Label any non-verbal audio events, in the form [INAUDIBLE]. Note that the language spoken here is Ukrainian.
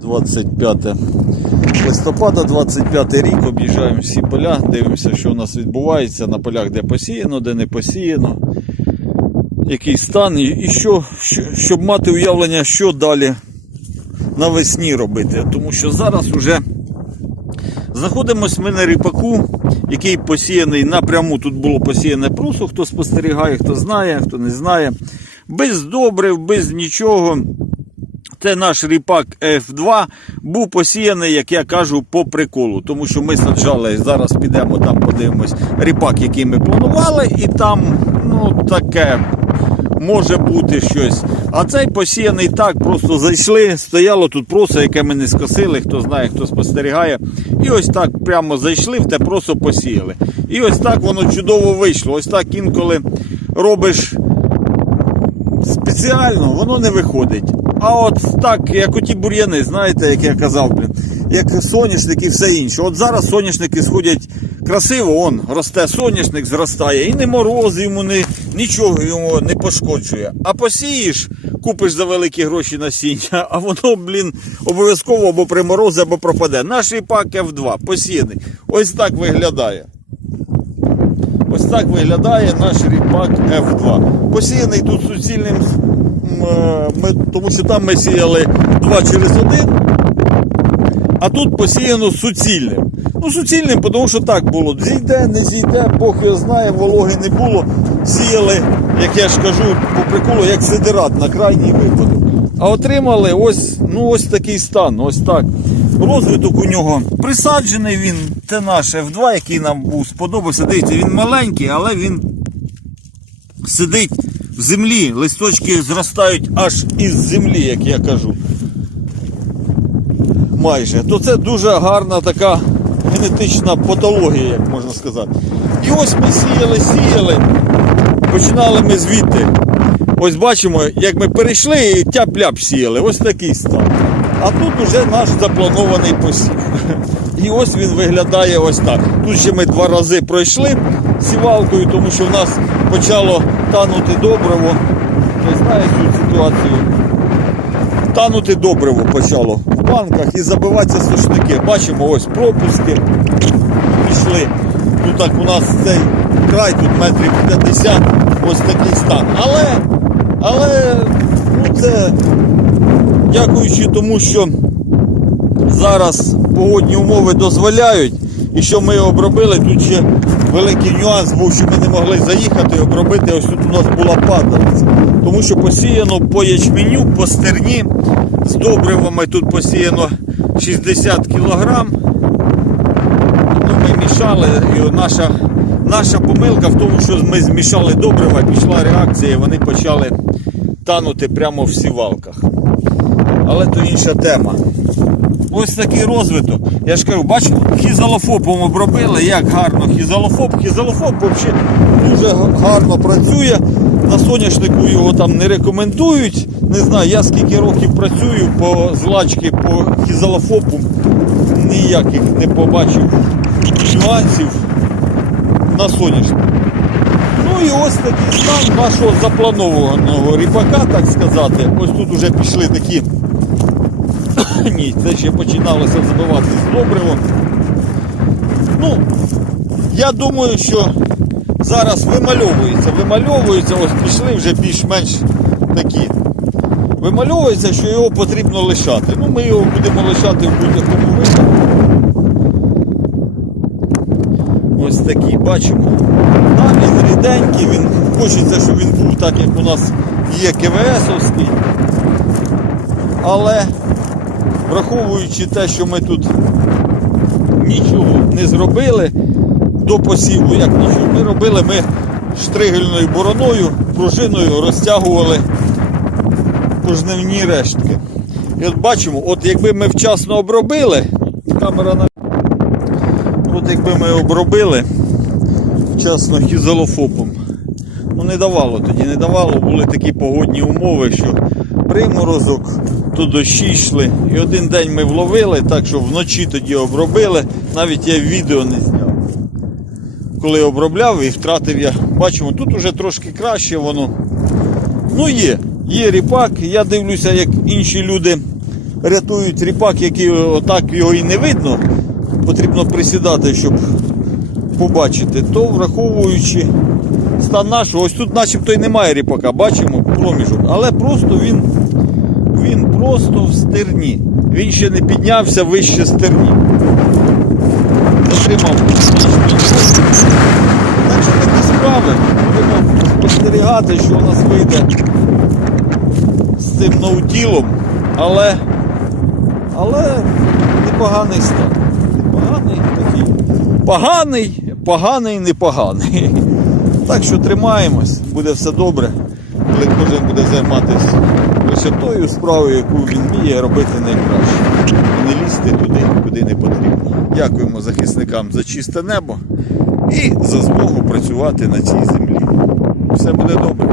25 листопада, 25 рік, об'їжджаємо всі поля, дивимося, що у нас відбувається на полях, де посіяно, де не посіяно, який стан, і, що, щоб мати уявлення, що далі навесні робити. Тому що зараз вже знаходимося ми на ріпаку, який посіяний напряму. Тут було посіяне прусо, хто спостерігає, хто знає, хто не знає. Без добрив, без нічого. Це наш ріпак F2 був посіяний, як я кажу, по приколу. Тому що ми саджали, зараз підемо там, подивимось, ріпак, який ми планували, і там, ну, таке може бути щось. А цей посіяний так, просто зайшли, стояло тут просто, яке ми не скосили, хто знає, хто спостерігає. І ось так прямо зайшли, в те просто посіяли. І ось так воно чудово вийшло. Ось так інколи робиш спеціально, воно не виходить. А от так, як оті бур'яни, знаєте, як я казав, блін, як соняшник і все інше. От зараз соняшники сходять красиво, он росте соняшник, зростає, і не мороз йому, не, нічого йому не пошкоджує. А посієш, купиш за великі гроші насіння, [LAUGHS] а воно, блін, обов'язково або приморозить, або пропаде. Наш ріпак F2 посіяний. Ось так виглядає. Ось так виглядає наш ріпак F2. Посіяний тут суцільним, ми, тому що там ми сіяли 2 через 1, а тут посіяно суцільним. Ну, суцільним, тому що так було. Зійде, не зійде, Бог його знає, вологи не було. Сіяли, як я ж кажу, по приколу, як сидират на крайній випадок. А отримали ось, ну, ось такий стан, ось так. Розвиток у нього присаджений він, це наш F2, який нам сподобався. Дивіться, він маленький, але він сидить в землі. Листочки зростають аж із землі, як я кажу. Майже. То це дуже гарна така генетична патологія, як можна сказати. І ось ми сіяли, сіяли. Починали ми звідти. Ось бачимо, як ми перейшли і тяп-ляп сіяли. Ось такий стан. А тут уже наш запланований посів. І ось він виглядає ось так. Тут ще ми два рази пройшли сівалкою, тому що в нас почало танути добриво. Ви знаєте цю ситуацію. Танути добриво почало в банках і забиватися сушники. Бачимо, ось пропуски пішли. Ну так у нас цей край тут метрів 50, ось такий стан. Але, але ну це дякуючи тому, що зараз погодні умови дозволяють, і що ми обробили, тут ще великий нюанс був, що ми не могли заїхати і обробити. Ось тут у нас була падалиця. Тому що посіяно по ячменю, по стерні з добривами тут посіяно 60 кілограм. Ну, ми мішали, і наша, наша помилка в тому, що ми змішали добрива, пішла реакція, і вони почали танути прямо в сівалках. Але то інша тема. Ось такий розвиток. Я ж кажу, бачите, хізалофопом обробили, як гарно хізалофоп. Хізалофоп взагалі дуже гарно працює. На соняшнику його там не рекомендують. Не знаю, я скільки років працюю по злачки по хізалофопу, ніяких не побачив нюансів на соняшнику. Ну і ось такий стан нашого запланованого ріпака, так сказати. Ось тут вже пішли такі. [COUGHS] Ні, це ще починалося забиватися з добривом. Ну, я думаю, що зараз вимальовується, вимальовується, ось пішли вже більш-менш такі. Вимальовується, що його потрібно лишати. Ну, ми його будемо лишати в будь-якому випадку. Ось такий, бачимо. Так, він ріденький, він хочеться, щоб він був так, як у нас є КВСовський. Але враховуючи те, що ми тут нічого не зробили до посіву, як нічого не робили, ми штригельною бороною, пружиною розтягували пожнивні рештки. І от бачимо, от якби ми вчасно обробили, камера на От якби ми обробили вчасно хізолофопом, ну не давало тоді, не давало, були такі погодні умови, що приморозок, то дощі йшли. І один день ми вловили, так що вночі тоді обробили, навіть я відео не зняв. Коли обробляв і втратив я, бачимо, тут уже трошки краще воно. Ну є, є ріпак, я дивлюся, як інші люди рятують ріпак, який отак його і не видно, потрібно присідати, щоб побачити, то враховуючи стан нашого, ось тут начебто і немає ріпака, бачимо проміжок, але просто він, він просто в стерні. Він ще не піднявся вище стерні. Затримав. Так що такі справи. Будемо спостерігати, що у нас вийде з цим ноутілом, але, але непоганий стан. Непоганий такий. Поганий, поганий, непоганий. Так що тримаємось, буде все добре, коли кожен буде займатися лише тою справою, яку він вміє робити найкраще. І не лізти туди, куди не потрібно. Дякуємо захисникам за чисте небо і за змогу працювати на цій землі. Все буде добре.